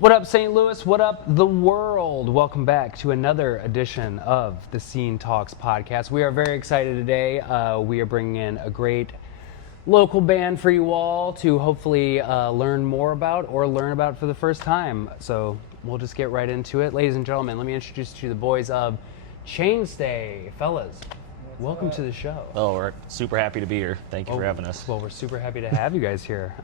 What up, St. Louis? What up, the world? Welcome back to another edition of the Scene Talks podcast. We are very excited today. We are bringing in a great local band for you all to hopefully learn more about or learn about for the first time. So we'll just get right into it. Ladies and gentlemen, let me introduce you to the boys of Chainstay. Fellas, welcome to the show. Oh, we're super happy to be here. Thank you for having us. Well, we're super happy to have you guys here.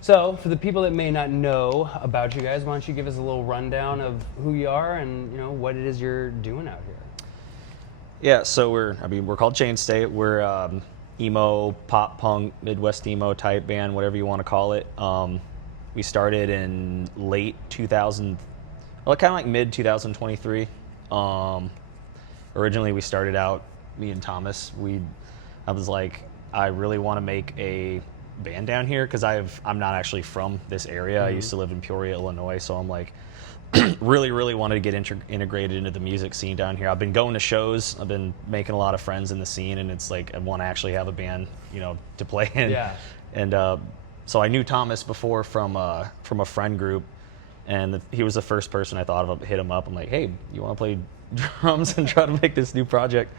So, for the people that may not know about you guys, why don't you give us a little rundown of who you are and what it is you're doing out here? Yeah, so we're called Chainstay. We're emo, pop punk, Midwest emo type band, whatever you want to call it. We started in late 2000, well, kind of like mid 2023. Originally, we started out, me and Thomas. I was like, I really want to make a band down here because I'm not actually from this area. Mm-hmm. I used to live in Peoria, Illinois, so I'm like really wanted to get integrated into the music scene down here. I've been going to shows. I've been making a lot of friends in the scene, and it's like I want to actually have a band, to play in. Yeah. And so I knew Thomas before from a friend group, and he was the first person I thought of. Hit him up. I'm like, hey, you want to play drums and try to make this new project?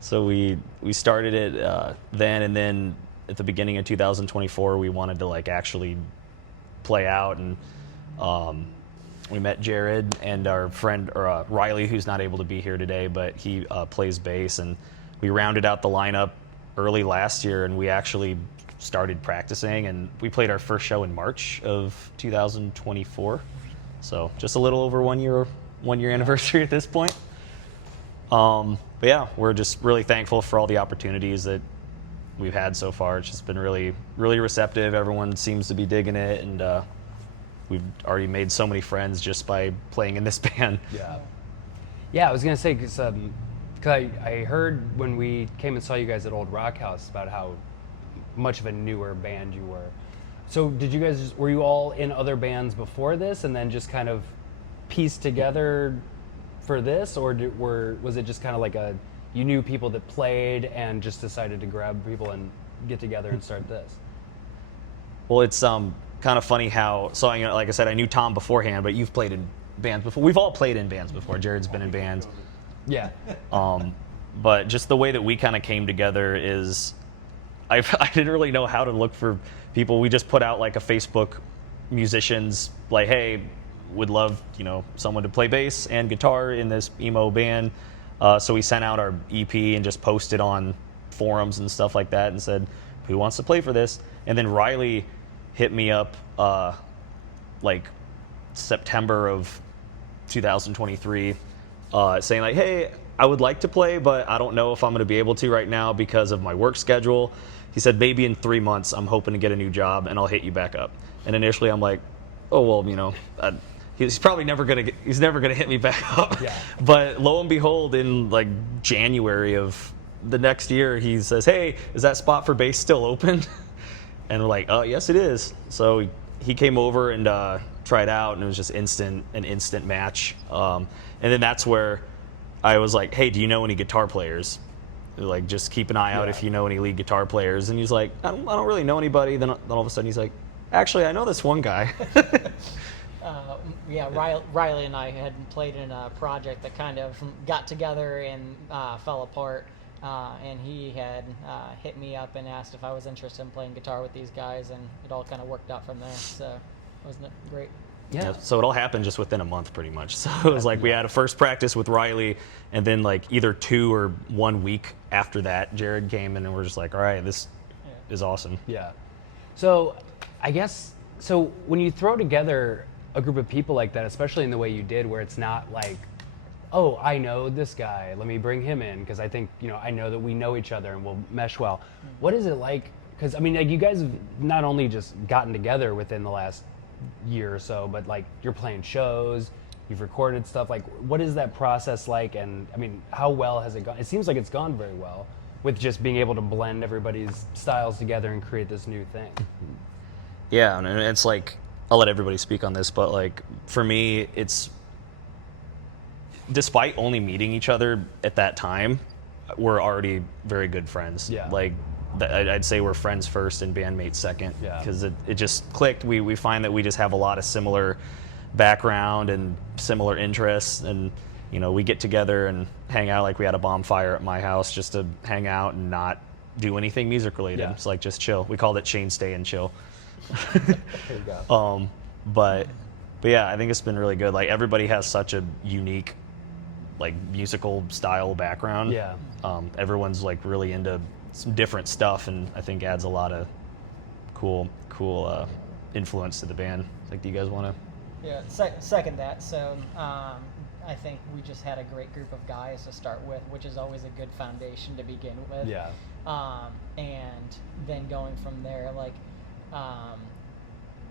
So we started it then, and then at the beginning of 2024, we wanted to actually play out, and we met Jared and our friend Riley, who's not able to be here today, but he plays bass, and we rounded out the lineup early last year, and we actually started practicing, and we played our first show in March of 2024. So just a little over 1 year anniversary at this point. But yeah, we're just really thankful for all the opportunities that we've had so far. It's just been really receptive. Everyone seems to be digging it, and we've already made so many friends just by playing in this band. Yeah, I was gonna say because I heard when we came and saw you guys at Old Rock House about how much of a newer band you were. So were you all in other bands before this and then just kind of pieced together for this, or was it just kind of like you knew people that played and just decided to grab people and get together and start this? Well, it's kind of funny how, so like I said, I knew Tom beforehand, but you've played in bands before. We've all played in bands before. Jared's been in bands. Yeah. But just the way that we kind of came together is, I didn't really know how to look for people. We just put out a Facebook musicians, hey, would love someone to play bass and guitar in this emo band. So we sent out our EP and just posted on forums and stuff like that and said, who wants to play for this? And then Riley hit me up September of 2023 saying hey, I would like to play, but I don't know if I'm going to be able to right now because of my work schedule. He said, maybe in 3 months I'm hoping to get a new job and I'll hit you back up. And initially I'm like, oh, well, he's probably never gonna hit me back up. Yeah. But lo and behold, in January of the next year, he says, hey, is that spot for bass still open? And we're like, yes, it is. So he came over and tried out, and it was just an instant match. And then that's where I was like, hey, do you know any guitar players? Just keep an eye out if you know any lead guitar players. And he's like, I don't really know anybody. Then all of a sudden he's like, actually, I know this one guy. Riley and I had played in a project that kind of got together and fell apart, and he had hit me up and asked if I was interested in playing guitar with these guys, and it all kind of worked out from there. So wasn't it great? Yeah. So it all happened just within a month, pretty much. So it was we had a first practice with Riley, and then either 2 or 1 week after that, Jared came in, and we're just like, all right, this is awesome. Yeah. So I guess, when you throw together a group of people like that, especially in the way you did, where it's not oh, I know this guy, let me bring him in, because I think, I know that we know each other and we'll mesh well. Mm-hmm. What is it like? Because, you guys have not only just gotten together within the last year or so, but you're playing shows, you've recorded stuff. What is that process like? And, how well has it gone? It seems like it's gone very well with just being able to blend everybody's styles together and create this new thing. Yeah, and it's I'll let everybody speak on this, but for me, it's, despite only meeting each other at that time, we're already very good friends. Yeah. I'd say we're friends first and bandmates second, Yeah. because it just clicked. We find that we just have a lot of similar background and similar interests, and we get together and hang out. Like we had a bonfire at my house just to hang out and not do anything music related. Yeah. It's like just chill. We called it Chainstay and chill. There you go. But yeah, I think it's been really good. Like everybody has such a unique like musical style background. Yeah. Everyone's like really into some different stuff, and I think adds a lot of cool influence to the band. Like, do you guys want to? Yeah, second that. So I think we just had a great group of guys to start with, which is always a good foundation to begin with. Yeah. And then going from there, like,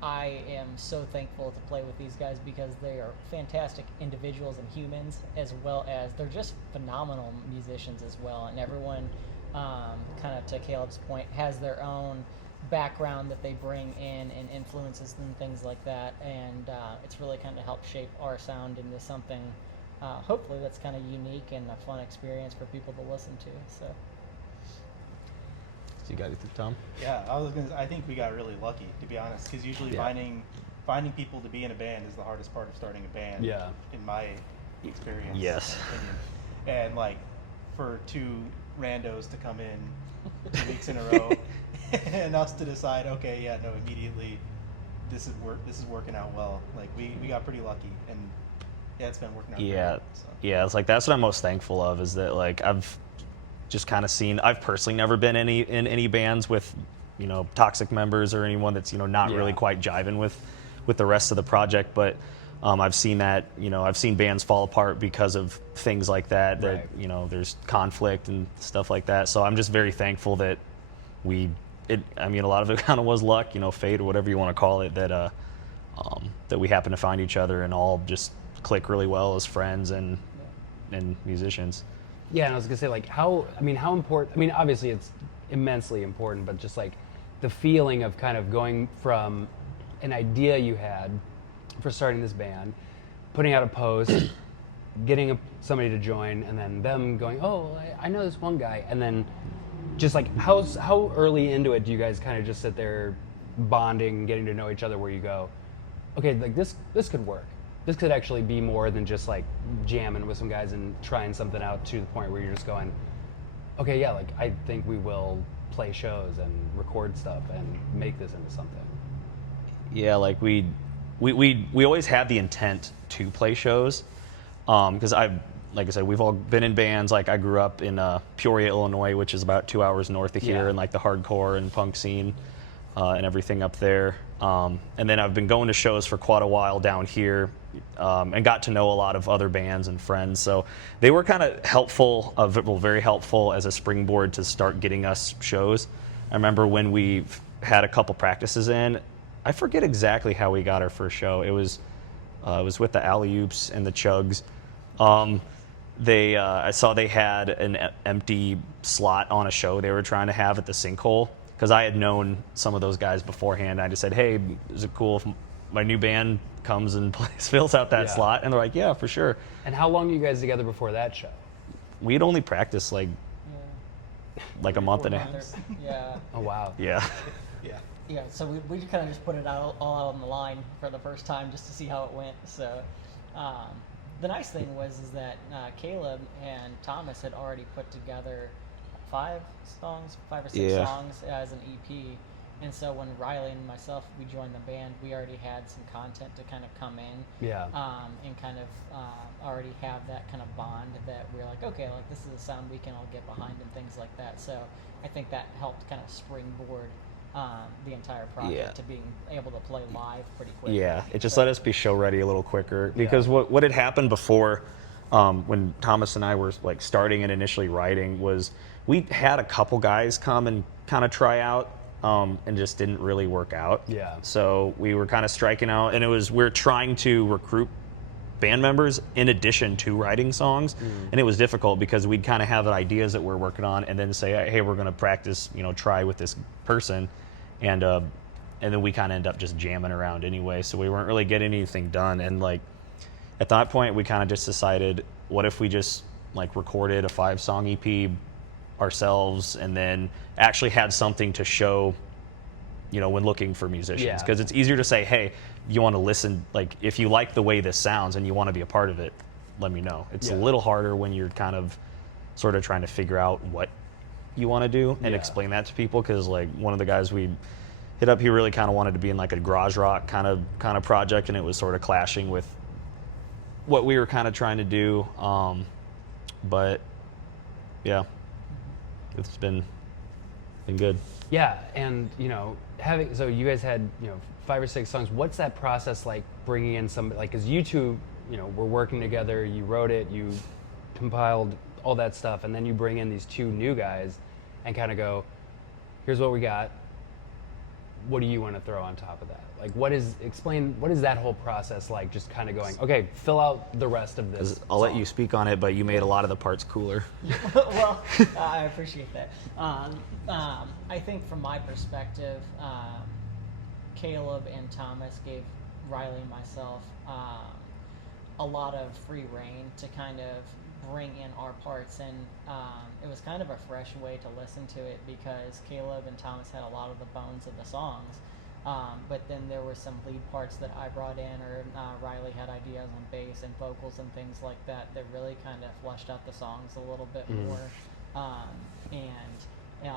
I am so thankful to play with these guys because they are fantastic individuals and humans, as well as they're just phenomenal musicians as well. And everyone, kind of to Caleb's point, has their own background that they bring in and influences and things like that. And it's really kind of helped shape our sound into something, hopefully that's kind of unique and a fun experience for people to listen to. So You got anything, Tom? Yeah, I think we got really lucky, to be honest, because usually finding people to be in a band is the hardest part of starting a band. Yeah. In my experience. Yes. Opinion. And like, for two randos to come in 2 weeks in a row, and us to decide, okay, yeah, no, immediately, this is working out well. Like we got pretty lucky, and yeah, it's been working out. Yeah, great, so. yeah. It's like that's what I'm most thankful of, is that like I've just kind of seen. I've personally never been in any bands with toxic members or anyone that's not really quite jiving with the rest of the project, but I've seen that. I've seen bands fall apart because of things like that. That Right. There's conflict and stuff like that. So I'm just very thankful that I mean, a lot of it kind of was luck, fate or whatever you want to call it, that we happen to find each other and all just click really well as friends and musicians. Yeah, and I was gonna say, like, how important? I mean, obviously it's immensely important, but just like the feeling of kind of going from an idea you had for starting this band, putting out a post, getting somebody to join, and then them going, oh, I know this one guy, and then just like how early into it do you guys kind of just sit there bonding, getting to know each other, where you go, okay, like this could work. This could actually be more than just like jamming with some guys and trying something out, to the point where you're just going, okay, yeah, like I think we will play shows and record stuff and make this into something. Yeah, like we always had the intent to play shows, because like I said, we've all been in bands. Like I grew up in Peoria, Illinois, which is about 2 hours north of here, and like the hardcore and punk scene and everything up there. And then I've been going to shows for quite a while down here, and got to know a lot of other bands and friends. So they were kind of helpful, very helpful as a springboard to start getting us shows. I remember when we had a couple practices in. I forget exactly how we got our first show. It was with the Alley-Oops and the Chugs. I saw they had an empty slot on a show they were trying to have at the Sinkhole, because I had known some of those guys beforehand. I just said, hey, is it cool if my new band comes and fills out that slot? And they're like, yeah, for sure. And how long were you guys together before that show? We had only practiced like a month and a half. Yeah. Oh, wow. Yeah. Yeah. Yeah, so we kind of just put it all out on the line for the first time just to see how it went. So the nice thing was that Caleb and Thomas had already put together 5 or 6 songs as an EP. And so when Riley and myself, we joined the band, we already had some content to kind of come in. Yeah. And kind of already have that kind of bond that we're like, okay, like this is a sound we can all get behind and things like that. So I think that helped kind of springboard the entire project to being able to play live pretty quickly. Yeah, it just let us be show ready a little quicker, because what had happened before, when Thomas and I were like starting and initially writing, was we had a couple guys come and kind of try out, and just didn't really work out. Yeah. So we were kind of striking out, and we're trying to recruit band members in addition to writing songs, and it was difficult because we'd kind of have ideas that we're working on, and then say, hey, we're going to practice, try with this person, and then we kind of end up just jamming around anyway. So we weren't really getting anything done, and like at that point we kind of just decided, what if we just like recorded a 5-song EP ourselves, and then actually had something to show, you know, when looking for musicians. Yeah. Because it's easier to say, hey, you want to listen, like if you like the way this sounds and you want to be a part of it, let me know. It's a Yeah. little harder when you're kind of sort of trying to figure out what you want to do and Yeah. explain that to people. Because like one of the guys we hit up, he really kind of wanted to be in like a garage rock kind of project, and it was sort of clashing with what we were kind of trying to do. But yeah, it's been good. Yeah, and you know, so you guys had, you know, 5 or 6 songs. What's that process like, bringing in some, like, because you two, you know, were working together. You wrote it, you compiled all that stuff, and then you bring in these 2 new guys, and kind of go, here's what we got. What do you want to throw on top of that? Like, what is that whole process like? Just kind of going, okay, fill out the rest of this. I'll let song. you speak on it, but you made a lot of the parts cooler. Well, I appreciate that. I think from my perspective, Caleb and Thomas gave Riley and myself a lot of free reign to kind of bring in our parts, and it was kind of a fresh way to listen to it, because Caleb and Thomas had a lot of the bones of the songs, but then there were some lead parts that I brought in, or Riley had ideas on bass and vocals and things like that that really kind of fleshed out the songs a little bit more.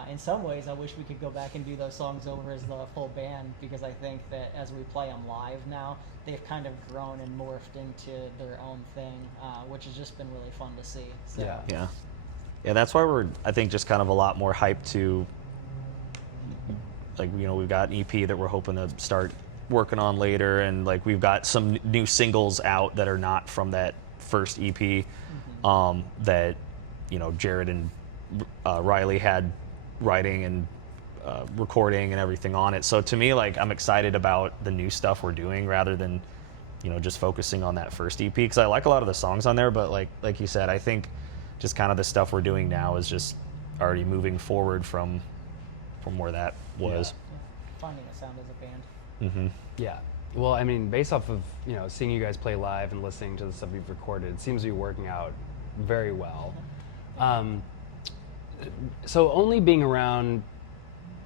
In some ways, I wish we could go back and do those songs over as the full band, because I think that as we play them live now, they've kind of grown and morphed into their own thing, which has just been really fun to see. So. Yeah, that's why we're, I think, just kind of a lot more hyped to, like, you know, we've got an EP that we're hoping to start working on later, and like we've got some new singles out that are not from that first EP, that, you know, Jared and Riley had writing and recording and everything on it. So to me, like, I'm excited about the new stuff we're doing rather than, you know, just focusing on that first EP, because I like a lot of the songs on there, but like you said, I think just kind of the stuff we're doing now is just already moving forward from where that was. Yeah. Finding a sound as a band. Yeah. Well, I mean, based off of, you know, seeing you guys play live and listening to the stuff you've recorded, it seems to be working out very well. So only being around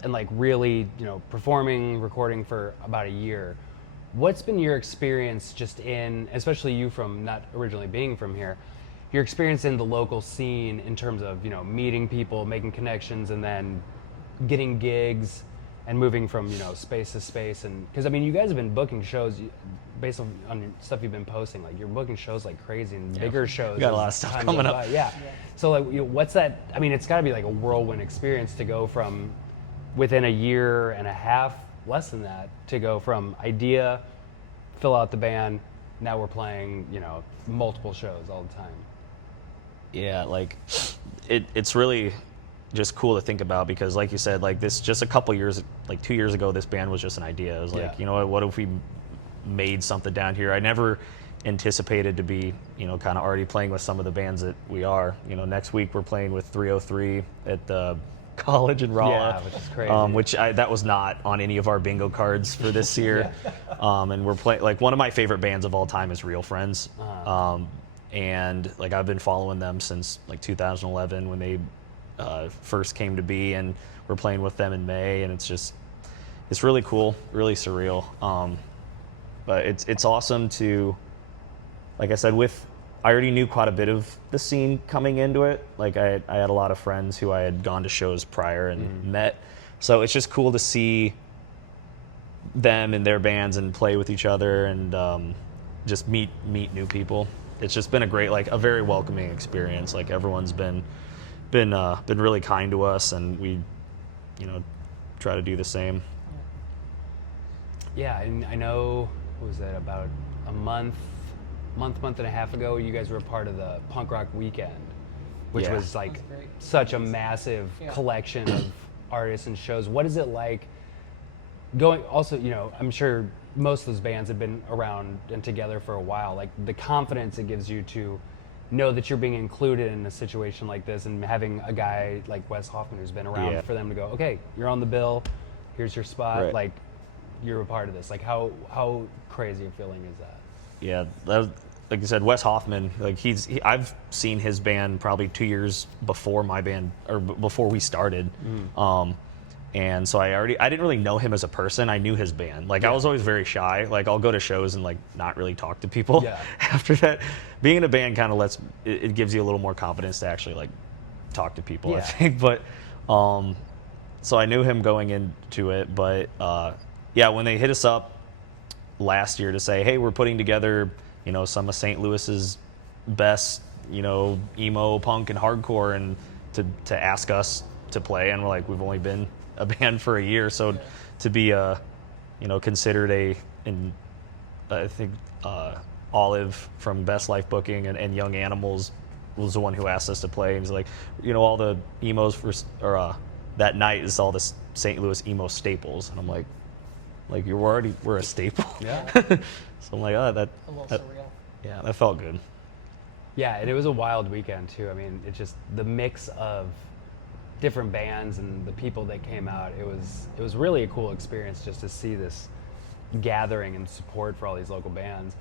and like really, you know, performing, recording for about a year, what's been your experience just in, especially you from not originally being from here, your experience in the local scene in terms of, you know, meeting people, making connections, and then getting gigs and moving from, you know, space to space? And because I mean, you guys have been booking shows based on stuff you've been posting, like you're booking shows like crazy, and bigger shows. We got a lot of as stuff time coming goes up. by. Yeah. So like, you know, what's that? I mean, it's got to be like a whirlwind experience to go from within a year and a half, less than that, to go from idea, fill out the band, now we're playing, you know, multiple shows all the time. Yeah, like it's really just cool to think about, because like you said, like this just a couple years, like 2 years ago, this band was just an idea. It was like, you know what if we made something down here? I never anticipated to be, you know, kind of already playing with some of the bands that we are. You know, next week we're playing with 303 at the college in Rolla, Yeah, which is crazy. which that was not on any of our bingo cards for this year. And we're playing, like, one of my favorite bands of all time is Real Friends. And like I've been following them since like 2011 when they first came to be, and we're playing with them in May, and it's really cool, really surreal. But it's awesome to, like I said, I already knew quite a bit of the scene coming into it. Like I had a lot of friends who I had gone to shows prior and met, so it's just cool to see them and their bands and play with each other, and just meet new people. It's just been a very welcoming experience. Like everyone's been really kind to us, and we, you know, try to do the same. Yeah, and I know, what was that, about a month and a half ago, you guys were a part of the Punk Rock Weekend, which Yeah. was like That's great. such a massive collection of artists and shows. What is it like going, also, you know, I'm sure most of those bands have been around and together for a while, like the confidence it gives you to know that you're being included in a situation like this, and having a guy like Wes Hoffman who's been around for them to go, okay, you're on the bill, here's your spot, like you're a part of this. Like how crazy a feeling is that? Yeah, like I said, Wes Hoffman, like I've seen his band probably 2 years before my band, or before we started. And so I didn't really know him as a person. I knew his band. Like, I was always very shy. Like, I'll go to shows and like not really talk to people. Yeah. After that, being in a band kind of it gives you a little more confidence to actually like talk to people, I Yeah. think. But so I knew him going into it, but yeah, when they hit us up last year to say, hey, we're putting together, you know, some of St. Louis's best, you know, emo, punk, and hardcore, and to ask us to play, and we're like, we've only been a band for a year, so to be you know, considered I think Olive from Best Life Booking and Young Animals was the one who asked us to play, and he's like, you know, all the emos that night is all the St. Louis emo staples, and I'm like we're a staple. Yeah. So I'm like, oh, A little surreal. yeah, that felt good. Yeah, and it was a wild weekend too. I mean, it just the mix of different bands and the people that came out. It was really a cool experience just to see this gathering and support for all these local bands.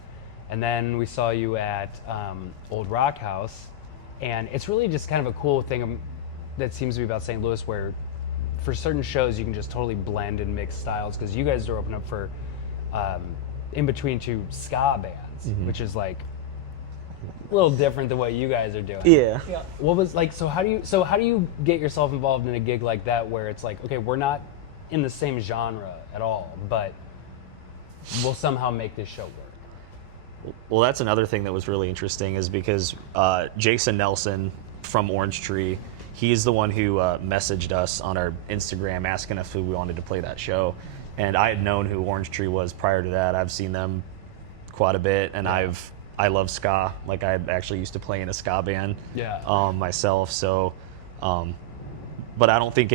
And then we saw you at Old Rock House, and it's really just kind of a cool thing that seems to be about St. Louis, where for certain shows you can just totally blend and mix styles, because you guys are opening up for in between two ska bands, which is like a little different than what you guys are doing. Yeah. Yeah. What was like? So how do you get yourself involved in a gig like that, where it's like, okay, we're not in the same genre at all, but we'll somehow make this show work? Well, that's another thing that was really interesting, is because Jason Nelson from Orange Tree, he's the one who messaged us on our Instagram asking if we wanted to play that show. And I had known who Orange Tree was prior to that. I've seen them quite a bit, and I love ska. Like, I actually used to play in a ska band myself. So, but I don't think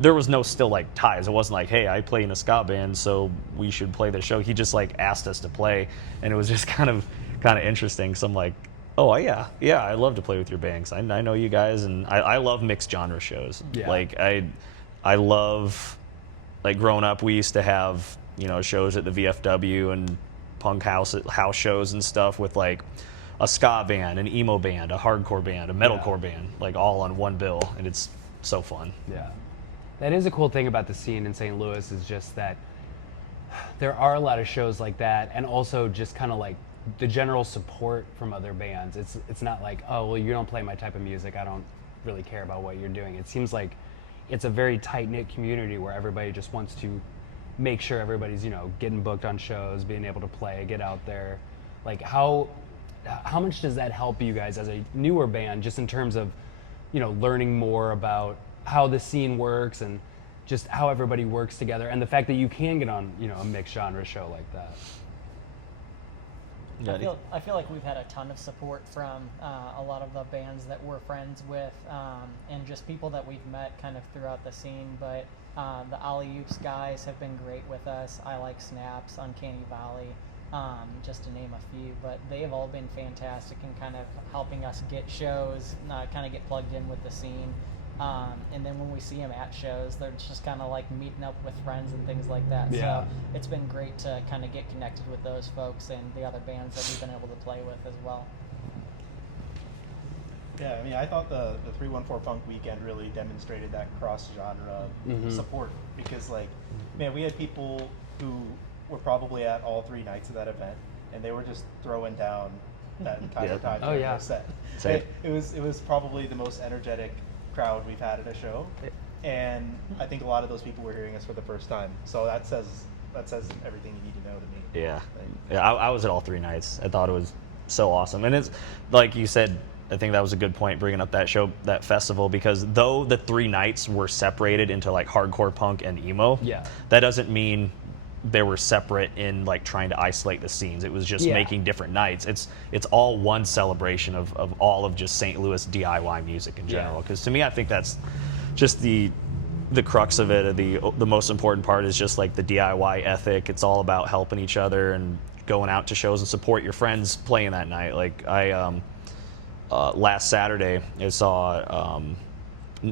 there was no still like ties. It wasn't like, hey, I play in a ska band, so we should play the show. He just like asked us to play, and it was just kind of interesting. So I'm like, oh yeah, I'd love to play with your band, 'cause I know you guys, and I love mixed genre shows. Yeah. Like I love, like, growing up, we used to have, you know, shows at the VFW and punk house shows and stuff with like a ska band, an emo band, a hardcore band, a metalcore band, like all on one bill, and it's so fun. Yeah. That is a cool thing about the scene in St. Louis, is just that there are a lot of shows like that, and also just kind of like the general support from other bands. It's not like, oh, well, you don't play my type of music, I don't really care about what you're doing. It seems like it's a very tight-knit community where everybody just wants to make sure everybody's, you know, getting booked on shows, being able to play, get out there. Like, how much does that help you guys as a newer band, just in terms of, you know, learning more about how the scene works and just how everybody works together, and the fact that you can get on, you know, a mixed genre show like that? I feel like we've had a ton of support from a lot of the bands that we're friends with, and just people that we've met kind of throughout the scene. But the Alley Oops guys have been great with us. I Like Snaps, Uncanny Valley, just to name a few. But they have all been fantastic in kind of helping us get shows, kind of get plugged in with the scene. And then when we see them at shows, they're just kind of like meeting up with friends and things like that. Yeah. So it's been great to kind of get connected with those folks and the other bands that we've been able to play with as well. Yeah, I mean, I thought the 314 Punk weekend really demonstrated that cross-genre support, because, like, man, we had people who were probably at all 3 nights of that event, and they were just throwing down that entire time during the set. Same. It was probably the most energetic crowd we've had at a show, and I think a lot of those people were hearing us for the first time. So that says everything you need to know to me. Yeah, I was at all 3 nights. I thought it was so awesome, and it's like you said. I think that was a good point, bringing up that show, that festival, because though the 3 nights were separated into like hardcore, punk, and emo, that doesn't mean they were separate in like trying to isolate the scenes. It was just making different nights. It's all one celebration of all of just St. Louis DIY music in general. Because to me, I think that's just the crux of it. The most important part is just like the DIY ethic. It's all about helping each other and going out to shows and support your friends playing that night. Like last Saturday, I saw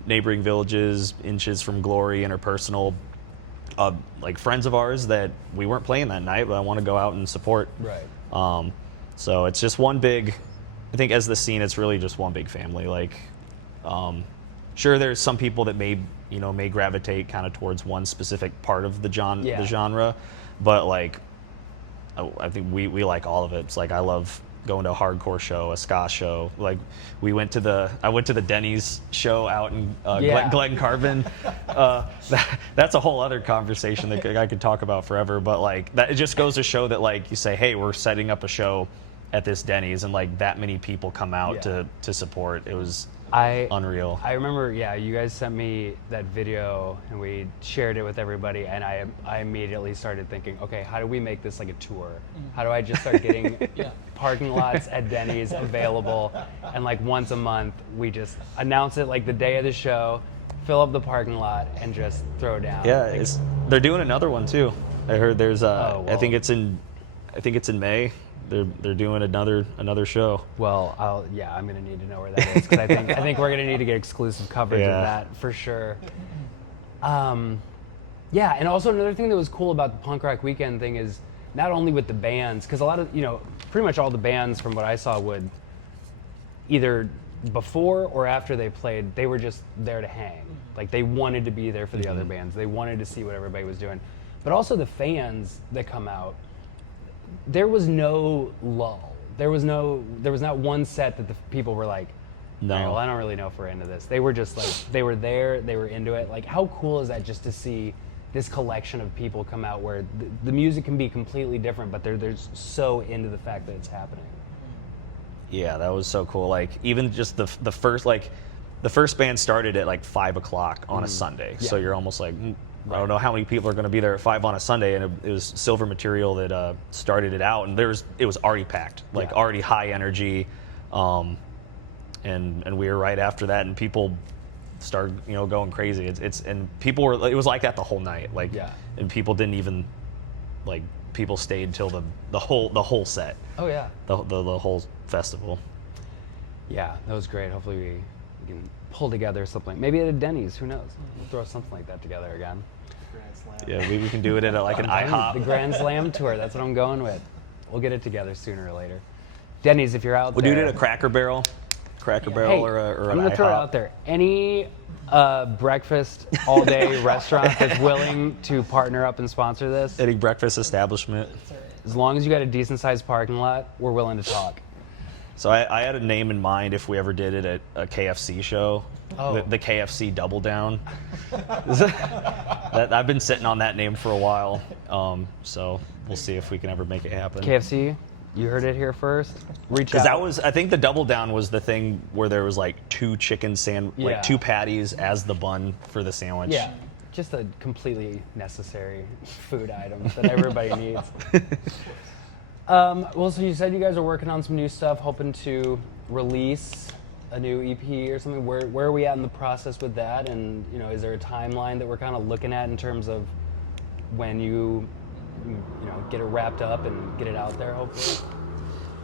Neighboring Villages, Inches from Glory, Interpersonal, like friends of ours that we weren't playing that night, but I want to go out and support. Right. So it's just one big. I think as the scene, it's really just one big family. Like, sure, there's some people that may gravitate kind of towards one specific part of the genre, but like, I think we like all of it. It's like I love going to a hardcore show, a ska show. Like I went to the Denny's show out in Glen Carbon. That's a whole other conversation that I could talk about forever. But like that, it just goes to show that like you say, hey, we're setting up a show at this Denny's, and like that many people come out to support. It was unreal. I remember, you guys sent me that video and we shared it with everybody, and I immediately started thinking, okay, how do we make this like a tour? How do I just start getting parking lots at Denny's available, and like once a month we just announce it like the day of the show, fill up the parking lot, and just throw down. Yeah, like, they're doing another one too. I heard there's well. I think it's in May. They're doing another show. Well, I'm gonna need to know where that is, because I think we're gonna need to get exclusive coverage of that for sure. And also another thing that was cool about the Punk Rock Weekend thing is not only with the bands, because a lot of pretty much all the bands from what I saw would either before or after they played, they were just there to hang. Like they wanted to be there for the other bands. They wanted to see what everybody was doing, but also the fans that come out. There was no lull. There was not one set that the people were like, no, well, I don't really know if we're into this. They were just like, they were there, they were into it. Like, how cool is that just to see this collection of people come out where the music can be completely different, but they're so into the fact that it's happening. Yeah, that was so cool. Like even just the first band started at like 5 o'clock on a Sunday. Yeah. So you're almost like, I don't know how many people are going to be there at 5 on a Sunday, and it was Silver Material that started it out, and it was already packed, like already high energy, and we were right after that, and people started going crazy. And people were, it was like that the whole night, like and people didn't even like people stayed till the whole set. Oh yeah, the whole festival. Yeah, that was great. Hopefully we can pull together something. Maybe at a Denny's. Who knows? We'll throw something like that together again. Grand Slam. Yeah, we can do it at like an IHOP. The Grand Slam tour. That's what I'm going with. We'll get it together sooner or later. Denny's, if you're out there. We'll do it at a Cracker Barrel, Hey, or I'm an gonna IHOP. throw it out there. Any breakfast all day restaurant that's willing to partner up and sponsor this, Any breakfast establishment. as long as you got a decent sized parking lot, we're willing to talk. So I had a name in mind if we ever did it at a KFC show. Oh. The KFC Double Down. I've been sitting on that name for a while. So we'll see if we can ever make it happen. KFC, you heard it here first. Reach out. Because I think the Double Down was the thing where there was like two Yeah. two patties as the bun for the sandwich. Yeah, just a completely necessary food item that everybody needs. Well, so you said you guys are working on some new stuff, hoping to release a new EP or something. Where are we at in the process with that? And is there a timeline that we're kind of looking at in terms of when you get it wrapped up and get it out there, hopefully?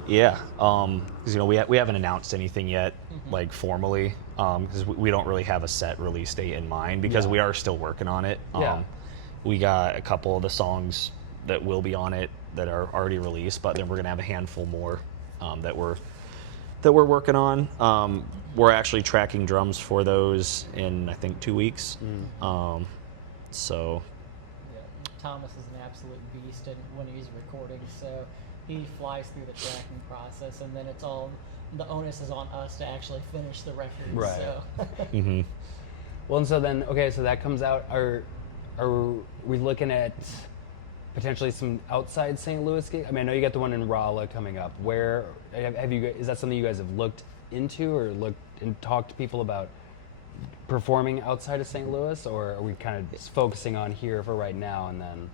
Yeah, because we haven't announced anything yet, like formally, because we don't really have a set release date in mind because we are still working on it. We got a couple of the songs that will be on it that are already released, but then we're gonna have a handful more that we're working on. We're actually tracking drums for those in I think 2 weeks. So. Thomas is an absolute beast when he's recording, so he flies through the tracking process, and then the onus is on us to actually finish the record. Right. So. Mm-hmm. Well, and so then, okay, so that comes out. Are we looking at potentially some outside St. Louis gigs? I mean, I know you got the one in Rolla coming up. Where have you? Is that something you guys have looked into or looked and talked to people about performing outside of St. Louis, or are we kind of just focusing on here for right now and then?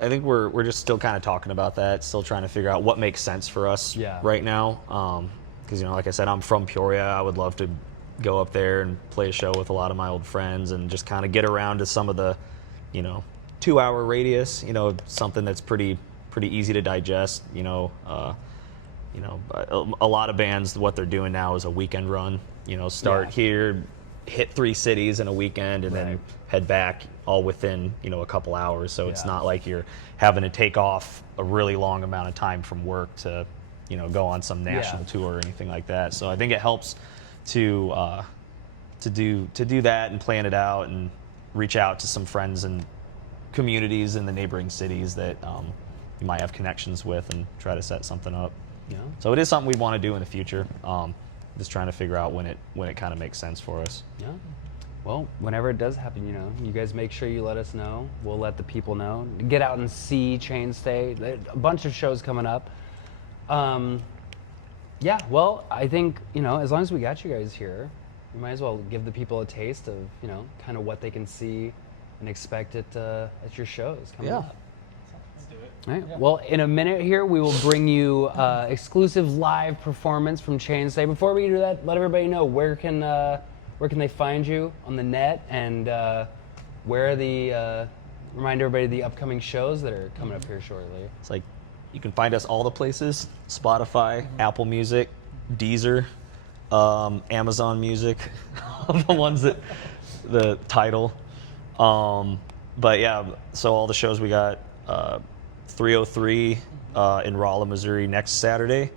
I think we're just still kind of talking about that, still trying to figure out what makes sense for us right now. Because like I said, I'm from Peoria. I would love to go up there and play a show with a lot of my old friends and just kind of get around to some of the 2-hour radius, something that's pretty easy to digest. A lot of bands, what they're doing now is a weekend run. Start here, hit 3 cities in a weekend, and then head back all within a couple hours. So it's not like you're having to take off a really long amount of time from work to go on some national tour or anything like that. So I think it helps to do that and plan it out and reach out to some friends and communities in the neighboring cities that you might have connections with and try to set something up. Yeah. So it is something we want to do in the future. Just trying to figure out when it kind of makes sense for us. Yeah. Well, whenever it does happen, you guys make sure you let us know. We'll let the people know. Get out and see Chainstay. A bunch of shows coming up. Yeah, well, I think, as long as we got you guys here, we might as well give the people a taste of, kind of what they can see and expect at your shows coming up. Let's do it. All right. Well, in a minute here, we will bring you exclusive live performance from Chainstay. Before we do that, let everybody know where can they find you on the net, and remind everybody of the upcoming shows that are coming up here shortly. It's like you can find us all the places: Spotify, Apple Music, Deezer, Amazon Music, the ones that the title. But yeah, so all the shows we got. 303 in Rolla, Missouri next Saturday.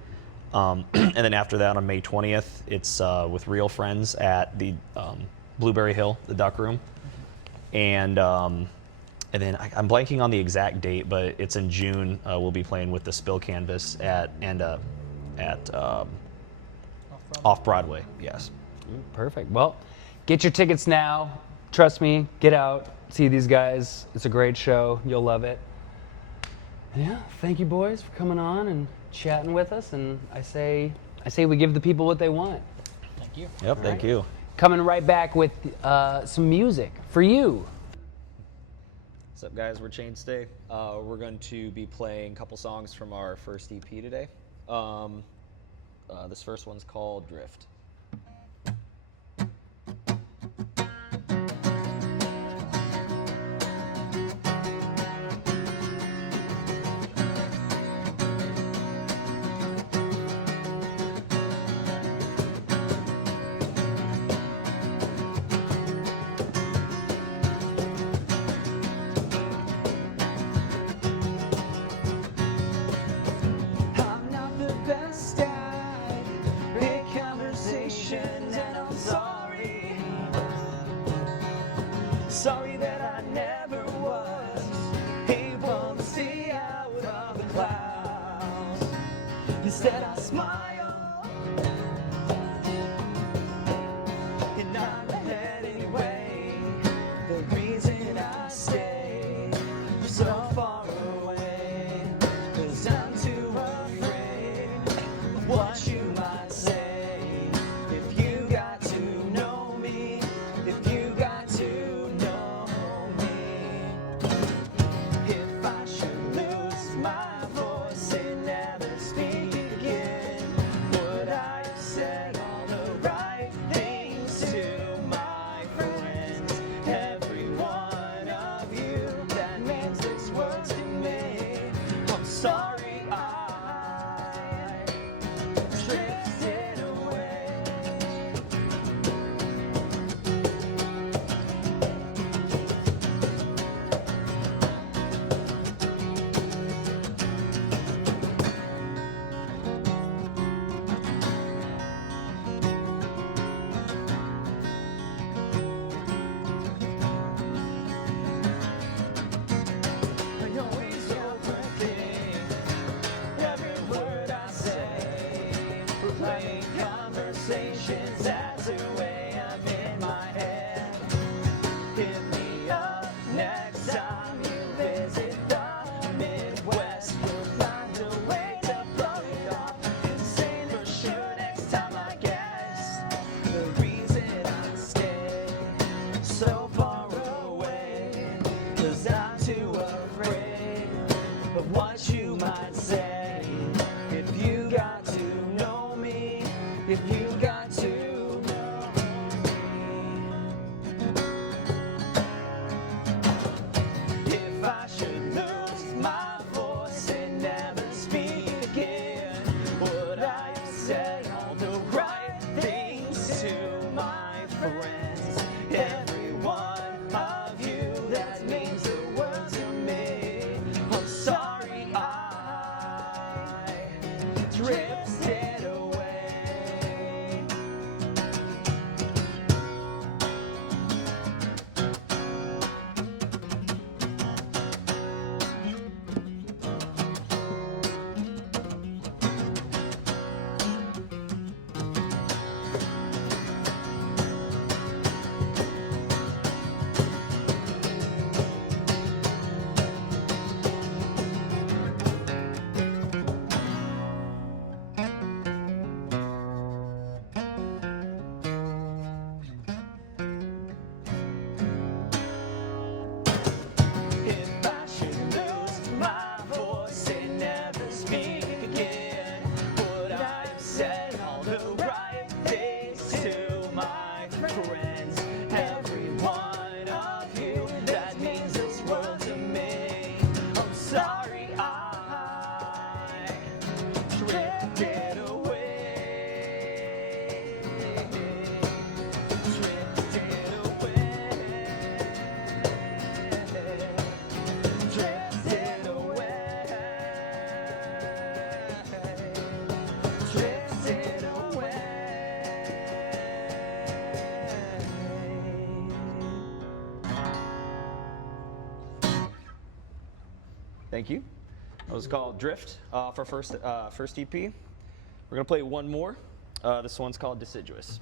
And then after that on May 20th, it's with Real Friends at the Blueberry Hill, the Duck Room. And then I'm blanking on the exact date, but it's in June. We'll be playing with the Spill Canvas at Off Broadway. Yes. Perfect. Well, get your tickets now. Trust me, get out, see these guys. It's a great show. You'll love it. Yeah, thank you, boys, for coming on and chatting with us. And I say we give the people what they want. Thank you. Yep, thank you. Coming right back with some music for you. What's up, guys? We're Chainstay. We're going to be playing a couple songs from our first EP today. This first one's called Drift. Sorry that I never was able to see out of the clouds. Instead I smile, and I'm ahead anyway. The reason I stay so far away, 'cause I'm too afraid of what you might say. If you got to know me, if you got to know me, if I should lose my voice and never speak again, drifted away. If I should lose my voice and never speak again, would I have said all the right things to my friends? Every one of you that means this world to me. I'm sorry I drifted away. Drifted away. Drifted away. Drifted away. Thank you. That was called Drift off our first EP. We're gonna play one more. This one's called Deciduous.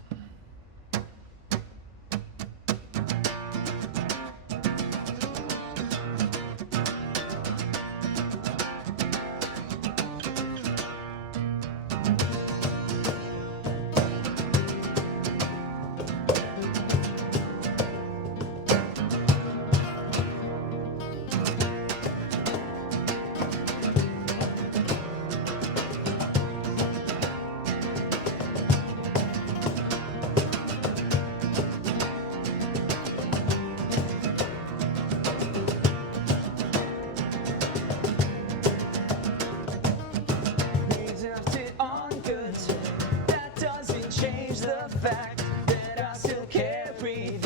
We drifted on good terms. That doesn't change the fact that I still carry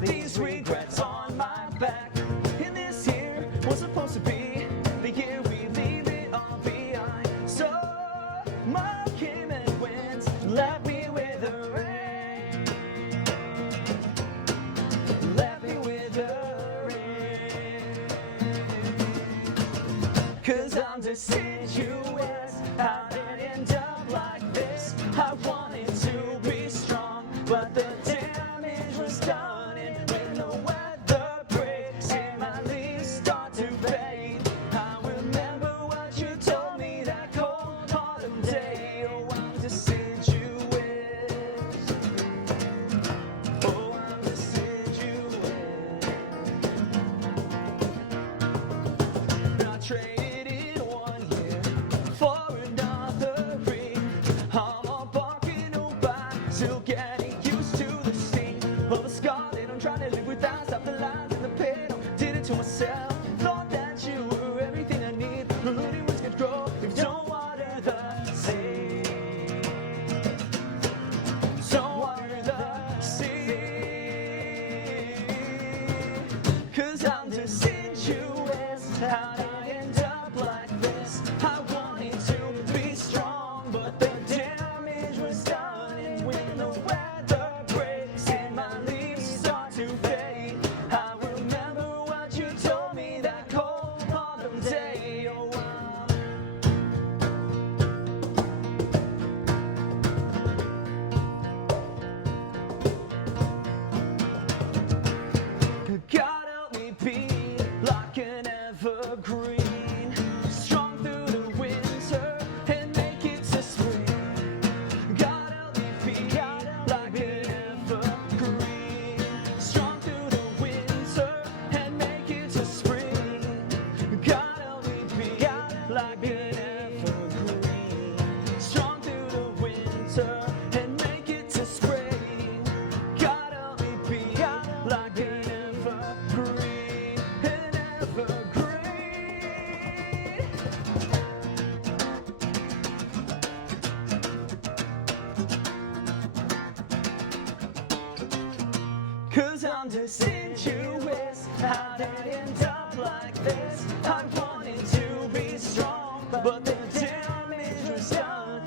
these regrets on my back. And this year was supposed to be the year we leave it all behind. So my came and went, left me with the rain. Left me with the rain. 'Cause I'm deciduous. How did it end up like this? I wanted to be strong, but the damage was done. And when the weather breaks and my leaves start to fade, I remember what you told me that cold autumn day. Oh, I'm deciduous. Oh, I'm deciduous. I traded in 1 year for another ring. I'm all barking by, still getting used to the sting of a scar that I'm trying to live without. Stop the lines and the pain. I did it to myself. Thought that you were everything I need. Little roots could grow if you don't water the sea. Don't water the sea. 'Cause I'm deciduous. How'd I end up like this? I wanted to be strong, but the damage was done. And when the weather breaks and my leaves start to fade, I remember what you told me that cold autumn day. Oh, God help me be like an evergreen, strong through the winter and make it to spring. God help me be like an evergreen, strong through the winter and make it to spring. God help me be like an evergreen, strong through the winter and make it to spring. God help me be like an evergreen, an evergreen. 'Cause I'm deciduous. How'd it end up like this? I wanted to be strong, but the damage was done.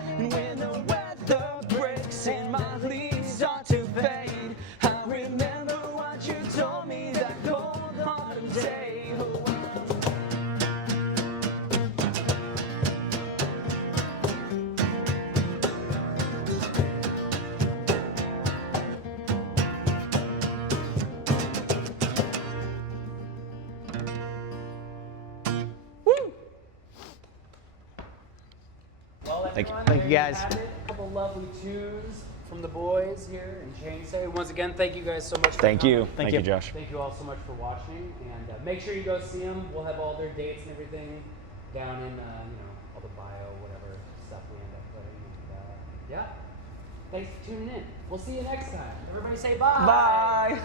Thank you. everyone. Thank you, There guys. have it. A couple lovely twos from the boys here in Chainstay. Once again, thank you guys so much for Thank you. coming. Thank you, Josh. Thank you all so much for watching, and make sure you go see them. We'll have all their dates and everything down in, all the bio, whatever stuff we end up putting. And, yeah. Thanks for tuning in. We'll see you next time. Everybody say bye. Bye.